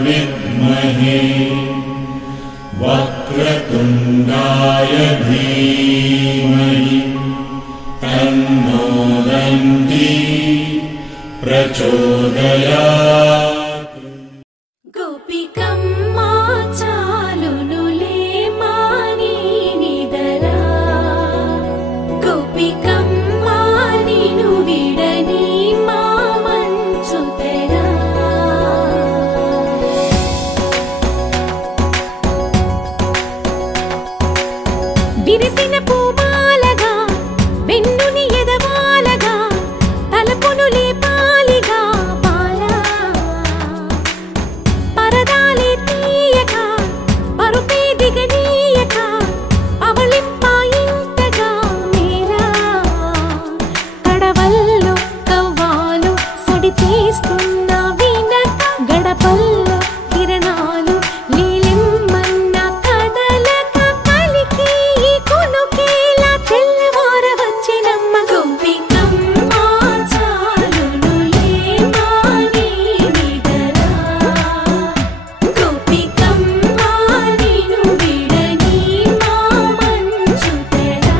विद्महे वक्रतुण्डाय धीमहि तन्नो दन्ती प्रचोदयात्। गोपिकम्मा चालुनुले मानी निदरा गोपिकम्मा निनु विडनी मा मंचुतेरा విరిసిన పూమాలగా వెన్నుని ఎదవాలగా తలపును లేపాలిగా బాలా పరదాలే తీయక పరుపే దిగనీయక అవలింపాయింతగా మేరా కడవల్లో కవ్వాలు సడి చేస్తున్న వీణత గడపల్లో కిరణాలు లీలిమ్మన్న కదలక కలికి ఈ కొనుకేలా తెల్లవార వచ్చినమ్మ గోపికమ్మ చాలునులే మాని నిదరా గోపికమ్మ నిను విడని మా మంచుతెరా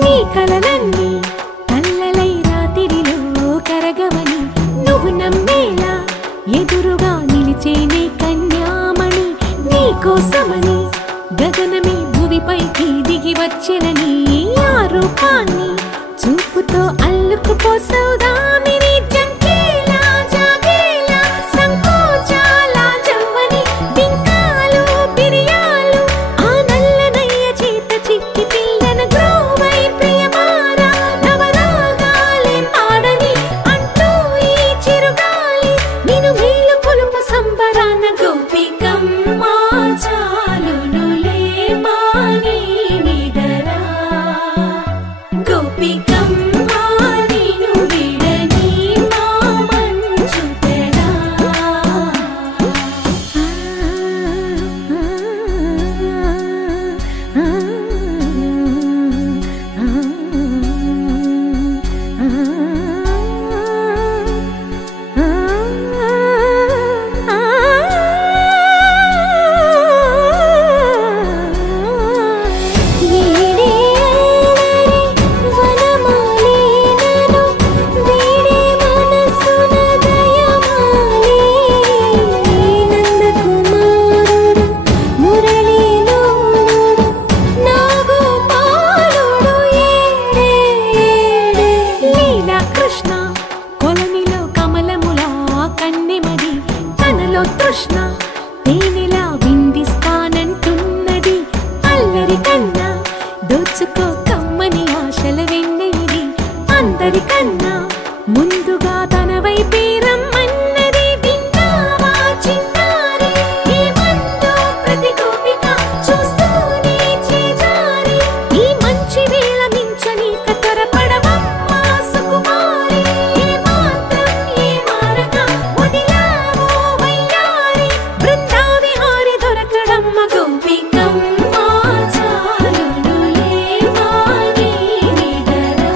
నీ కలలన్నీ కల్లలై రాత్రిలో కరగవని నువ్వు నమ్మేలా ఎదురుగా నిలిచేనే కన్యామణి నీకోసమని గగనమే భువిపైకి దిగి వచ్చెనని ఆ రూపాన్ని చూపుతో అల్లుకుపోసౌదామిని జంకేలా జాగేలా సంకోచాల జవ్వని బింకాలు బిరియాలు ఆ నల్లనయ్య చేత చిక్కి పిల్లన గ్రోవై ప్రియమారా నవరాగాలే పాడని అంటూ ఈ చిరుగాలి నిను మేలు కొలుపు సంబరాన గోపికమ్మ చాలునులే మాని నిదరా గోపికమ్మ నిను విడని మా మంచుతెరా కృష్ణ కొలనిలో కమలములా కన్నెమది తనలో తృష్ణ తేనెలా విందిస్తానంటున్నది అల్లరి కన్నా దోచుకో కమ్మని ఆశల వెన్నెయిది అందరికన్నా ముందుగా తన వైపే రమ్మన్నది విన్నావా చిన్నారి ఏమందో ప్రతి గోపిక చూస్తూనే చేజారి ఈ మంచి వేళ మించని కతరపడవమ్మ సుకుమారి ఏ మాత్రం ఏ మారక వదిలావో వయ్యారి బృందావిహారి దొరకడమ్మ గోపికమ్మ చాలునులే మాని నిదరా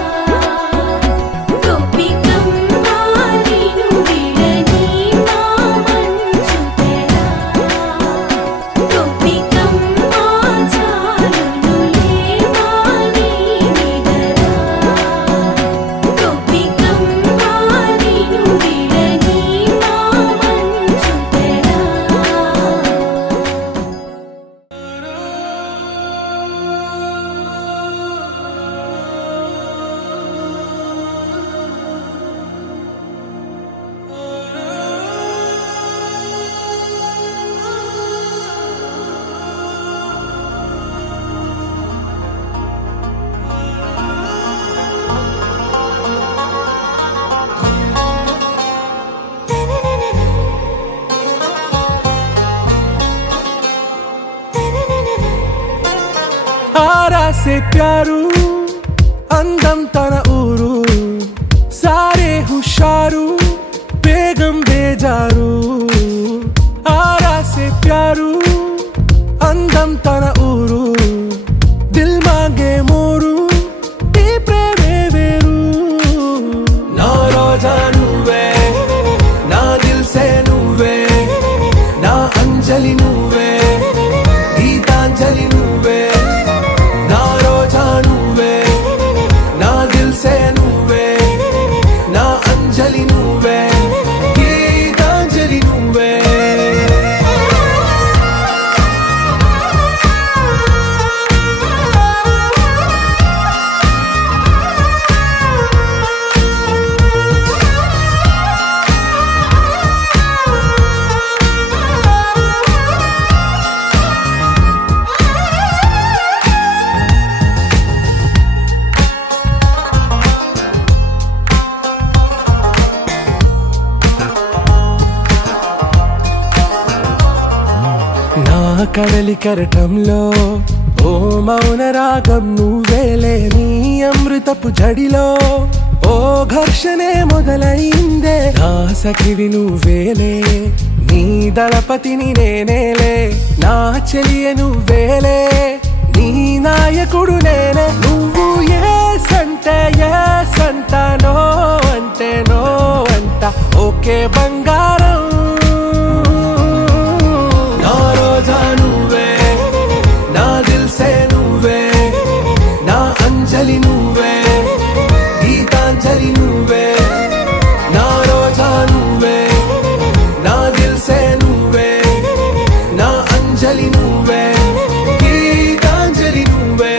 ఆరా సే ప్యారు అందం తన ఊరు సారే హుషారు బేగం బేజారు ఆరా సే ప్యారు అందం తన ఊరు దిల్ మాంగే మోరు ఈ ప్రేమే వేరు నా రోజా నువ్వే నా దిల్ సే నువ్వే నా అంజలి నువ్వే గీతాంజలి నువ్వే నా రోజా నువ్వే నా దిల్ సే నువ్వే నా అంజలి నువ్వే గీతాంజలి నువ్వే కడలి కరటంలో ఓ మౌన రాగం నువ్వేలే నీ అమృతపు జడిలో ఓ ఘర్షణే మొదలైందే నా సఖివి నువ్వేలే నీ దళపతిని నేనేలే నా చెలియ నువ్వేలే నీ నాయకుడు నేనే నువ్వు ఏ సంట నో అంటే నో అంట ఓకే బంగారం నా రోజా నువ్వే నా దిల్ సే నువ్వే నా అంజలి నువ్వే గీతాంజలి నువ్వే నా రోజా నువ్వే నా దిల్ సే నువ్వే నా అంజలి నువ్వే గీతాంజలి నువ్వే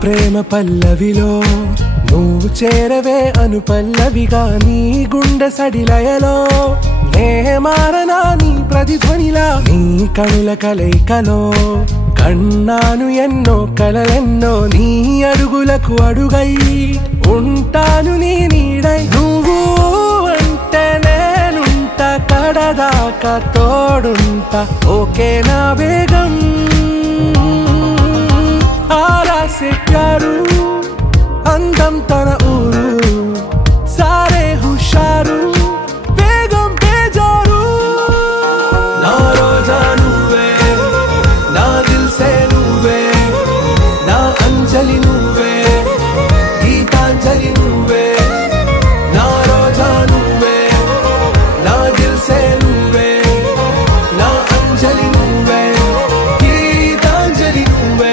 ప్రేమ పల్లవిలో నువ్వు చేరవే అను పల్లవిగా నీ గుండె సడిలయలో నే మారనా నీ ప్రతిధ్వనిలా నీ కనుల కలయికలో కన్నాను ఎన్నో కలలెన్నో నీ అడుగులకు అడుగై ఉంటాను నీ నీడై నువ్వు అంటే నేనుంట కడదాకా తోడుంట ఓకే నా బేగం ఆరా సే ప్యారు అందం తన ఊరు సారే హుషారు బేగం బేజారు నా రోజా నువ్వే నా దిల్ సే నువ్వే నా అంజలి నువ్వే గీతాంజలి నువ్వే నా రోజా నువ్వే నా దిల్ సే నువ్వే నా అంజలి నువ్వే గీతాంజలి నువ్వే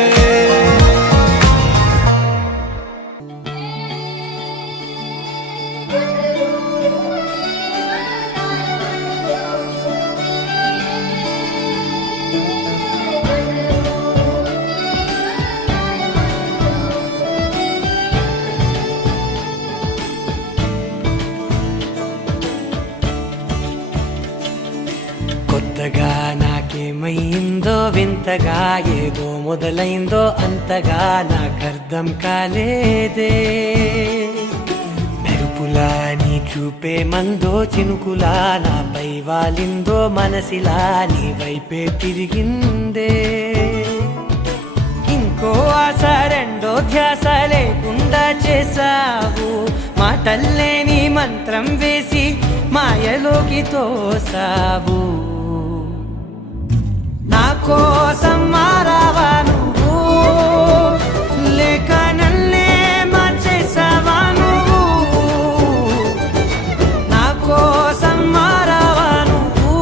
కొత్తగా నాకేమైందో వింతగా ఏదో మొదలైందో అంతగా నాకర్థం కాలేదే మెరుపులా నీ చూపే మందో చినుకులా నాపై వాలిందో మనసిలా నీ వైపే తిరిగిందే ఇంకో ఆశ రెండో ధ్యాస లేకుండా చేసావు మాటల్లే నీ మంత్రం వేసి మాయలోకి తోసావు నా కోసం మారావా నువ్వు లేక నన్నే మార్చేసావా నువ్వు నా కోసం మారావా నువ్వు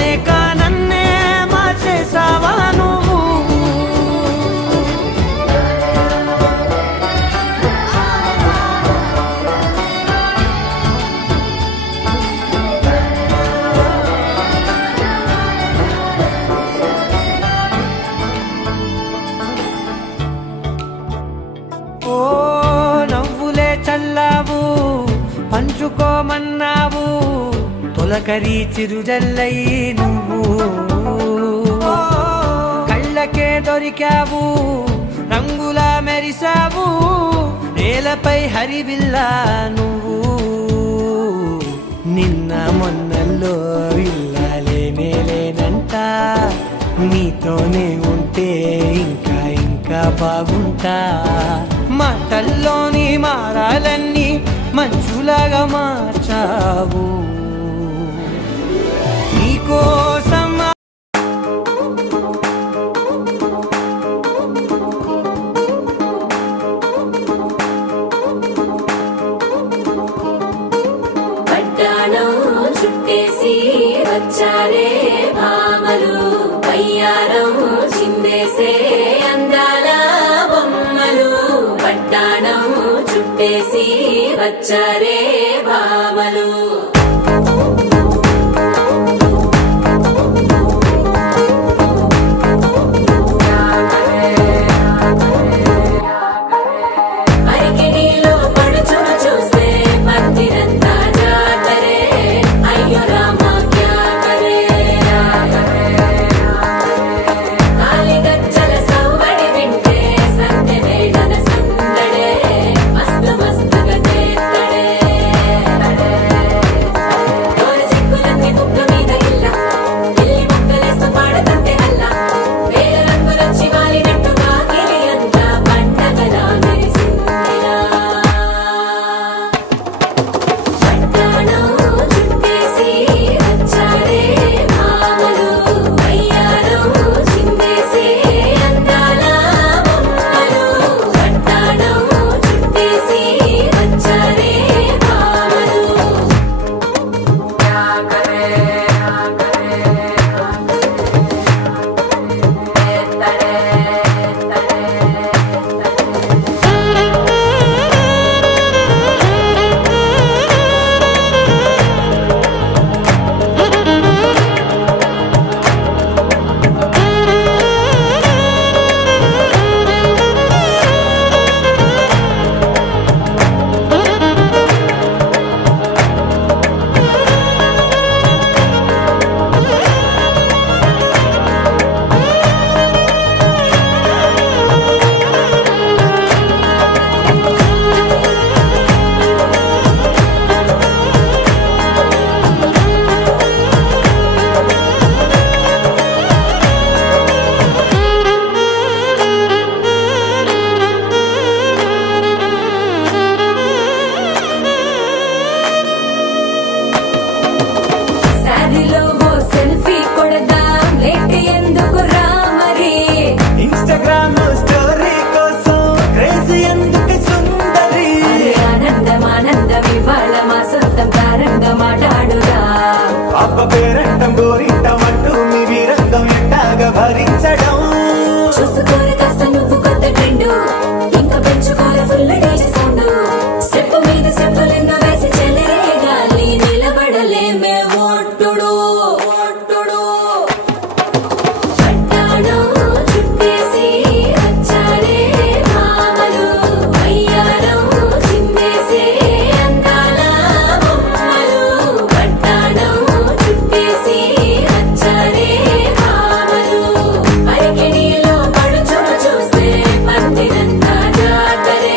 లేక నన్నే మార్చేసావా నువ్వు పంచుకోమన్నావు తొలకరి చిరుజల్లై నువ్వు కళ్ళకే దొరికావు రంగులా మెరిసావు నేలపై హరివిల్లా నువ్వు నిన్న మొన్నల్లో ఇల్లాలేనే లేనంట నీతోనే ఉంటే ఇంకా ఇంకా బాగుంటా మాటల్లోని మారాలన్నీ మంచులాగా మార్చావు నీకోసం పట్టాణం చుట్టేసి వచ్చారే భామలు వయ్యారం చిందేసే అందాల బొమ్మలు పట్టాణం చుట్టేసి వచ్చారే భామలు పేరంటం గోరింటమంటూ మీ వీరంగం ఎట్టాగా భరించడం చూసుకోరు కాస్త నువ్వు కొత్త ట్రెండ్ ఇంకా పెంచుకోరు ఫుల్ డీజే సౌండ్ స్టెప్ మీద స్టెప్పులెన్నో వేసి చెలరే గాలి నిలబడలేమే ఓట్టుడు ఓట్టుడు పట్టాణం చుట్టేసి వచ్చారే భామలు వయ్యారం చిందేసే అందాల బొమ్మలు పట్టాణం చుట్టేసి వచ్చారే భామలు అరకెడిలో పడుచును చూస్తే పందిరంతా జాతరే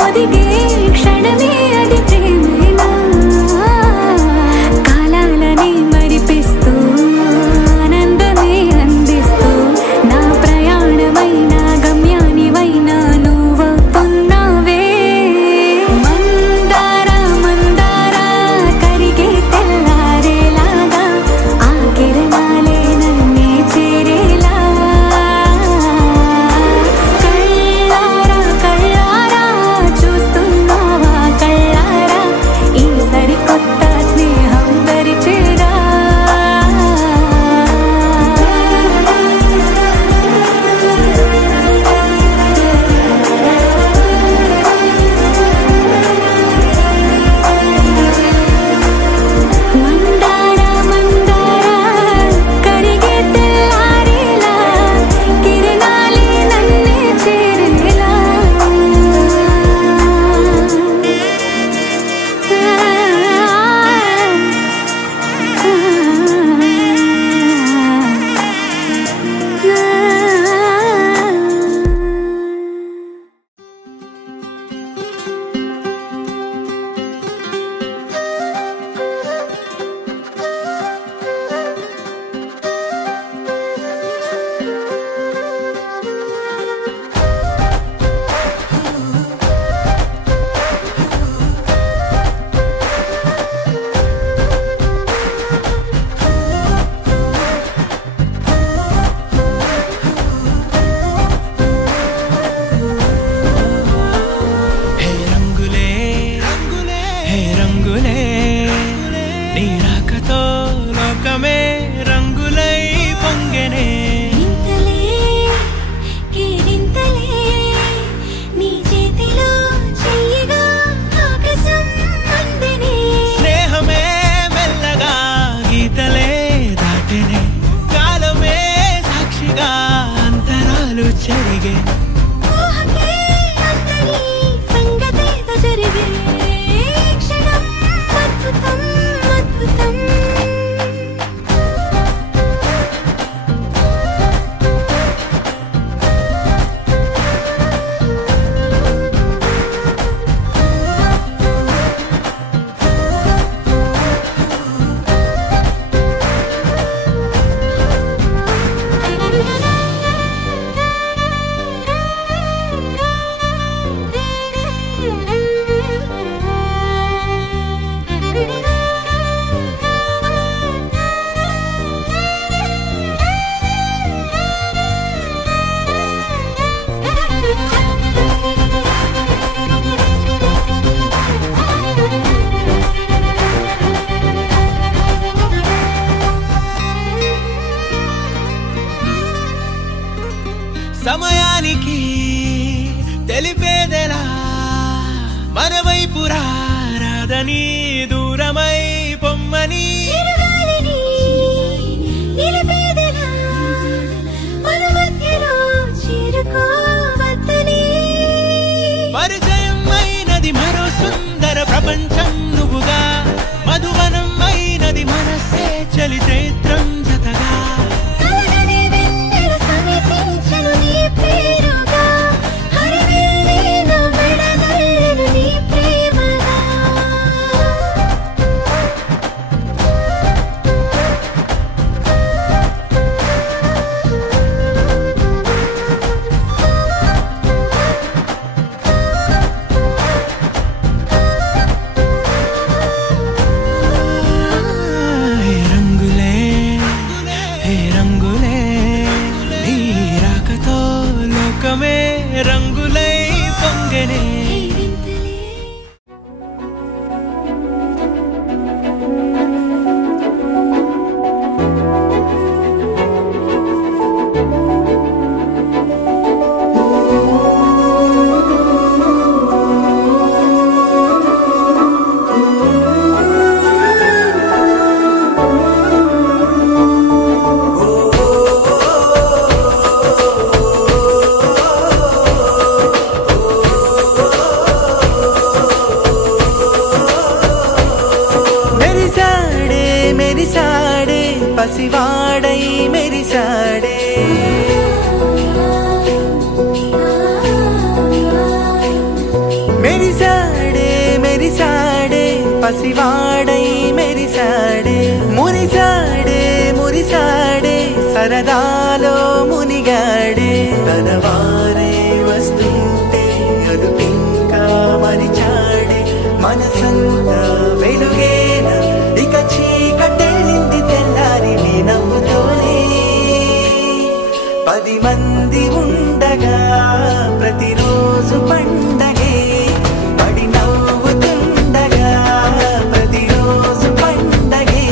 ఒదిగే క్షణమే అది ప్రేమేనా కాలాలని మరిపిస్తూ ఆనందమే అందిస్తూ నా ప్రయాణమైన గమ్యానివైనా నువ్వవుతున్నావే మందార మందార కరిగే తెల్లారేలాగా ఆ కిరణాలే నన్నే చేరేలా కళ్ళారా కళ్ళారా చూస్తున్నావా కళ్ళారా ఈ సరికొత్త స్నేహం పరిచేరా మందార మందార కరిగే తెల్లారేలా కిరణాలే నన్నే చేరేలా హే రంగులే రంగులే హే రంగులే నీ రాకతో లోకమే రంగులై పొంగెనే ఇంతలే కేరింతలే నీ చేతిలో చెయ్యగా ఆకాశం అందనే స్నేహమే మెల్లగా గీతలే దాటెనే కాలమే సాక్షిగా అంతరాలు చెరిగే ఊహకే అంతని సంగతేదో జరిగే క్షణం అద్భుతం అద్భుతం సమయానికి తెలిపేదెలా మన వైపు రాదని దూరమై పొమ్మని చిరుగాలిని నిలిపేదెలా మన మధ్యలో చేరుకోవద్దని పరిచయం అయినది మరో సుందర ప్రపంచం నువ్వుగా మధువనం అయినది మనసే చలి చైత్రం జతగా కలగని వెన్నెల సమీపించను నీ పేరుగా హరివెల్లి నా మెడదల్లెను నీ ప్రేమగా హే రంగులే హే రంగులే నీ రాకతో లోకమే రంగులై పొంగెనే పసివాడై మెరిసాడే మే పసివాడై మెరిసాడే మురిసాడే మురిసాడే సరదాలో మునిగాడే తనవారే వస్తుంటే అదుపింకా మరిచాడే మనసంతా వెలుగేన ఇక చీకటెళ్ళింది తెల్లారి నీ నవ్వుతోనే 10 మంది ఉండగా ప్రతిరోజు పండగే పడి నవ్వుతుండగా ప్రతిరోజు పండగే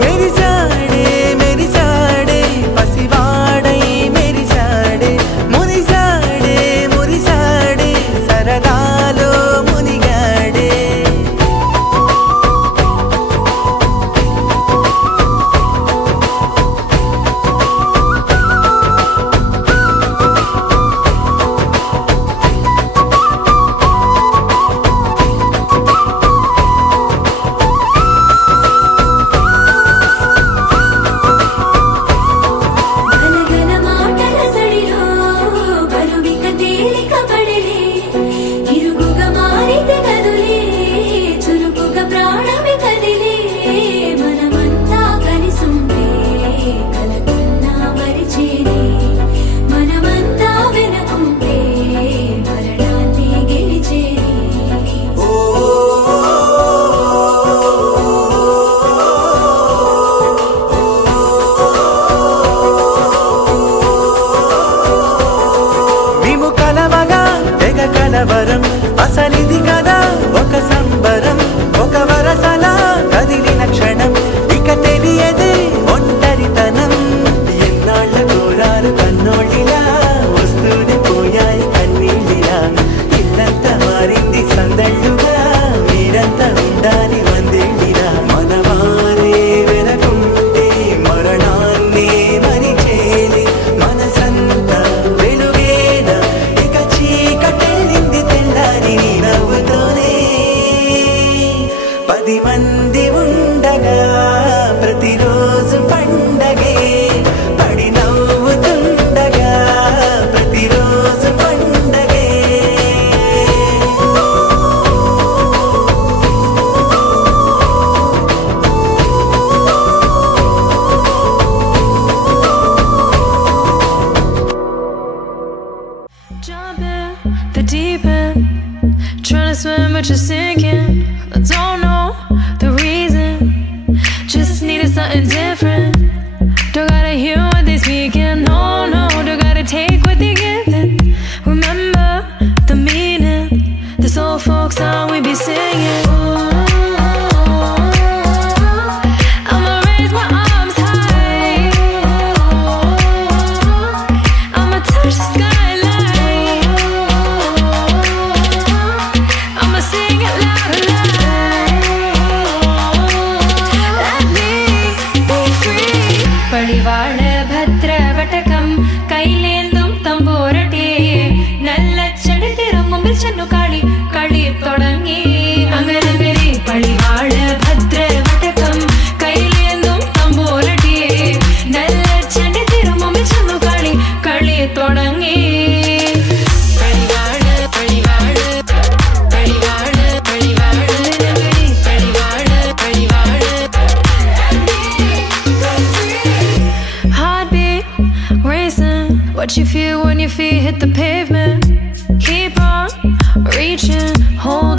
మెరిసాడే మెరిసాడే పసివాడై మెరిసాడే మురిసాడే మురిసాడే సరదాలో మునిగాడే గనగన మాటల సడిలో బరువిక తేలిక పడలే ఇరుగుగా మారితే కదులే చురుకుగా ప్రాణమి కదిలే మనమంతా కలిసుంటే కలకున్నా మరిచేనే మనమంతా వెనకుంటే మరణాన్ని గెలిచేనే మేము కలవగా తెగ కలవరం అసలిది కదా ఒక సంబరం ఒక వరసలా కదిలిన క్షణం ఇక తెలియదే ఒంటరితనం ఎన్నాళ్ళ కోరాలు కన్నోళ్ళిలా వస్తూనే పోయాయి కన్నీళ్ళిలా ఇల్లంతా మారింది సందళ్ళుగా మీరంతా ఉండాలి వందేళ్ళిలా మనవారే వెనకుంటే మరణాన్నే మరిచేలే మనసంతా వెలుగేన ఇక చీకటెళ్ళింది తెల్లారి నీ నవ్వుతోనే 10 మంది ఉండగా ప్రతిరోజు పండగే పడి నవ్వుతుండగా ప్రతిరోజు పండగే Jump in the deep end, trying to swim but you're sinking. I don't know the reason, just needed something different. Don't gotta hear what they speaking, no, no, don't gotta take what they giving. Remember the meaning, this old folk song we be singing. I'ma raise my arms high, I'ma touch the skyline, I'ma sing it loud and loud. Let me be free. പടിവാള ഭദ്രവടകം കൈലേന്തും തമ്പൂരട്ടെ നല്ലച്ചടി തിരുമുമ്പിൽ ചെന്നു കളി കളി തുടങ്ങി അങ്ങനെ പടിവാള ഭദ്രവടകം കൈലേന്തും തമ്പൂരട്ടെ നല്ലച്ചടി തിരുമുമ്പിൽ ചെന്നു കളി കളി തുടങ്ങി പടിവാള പടിവാള പടിവാള പടിവാള പടിവാള പടിവാള Heartbeat racing, what you feel when your feet hit the pavement. Keep on reaching, hold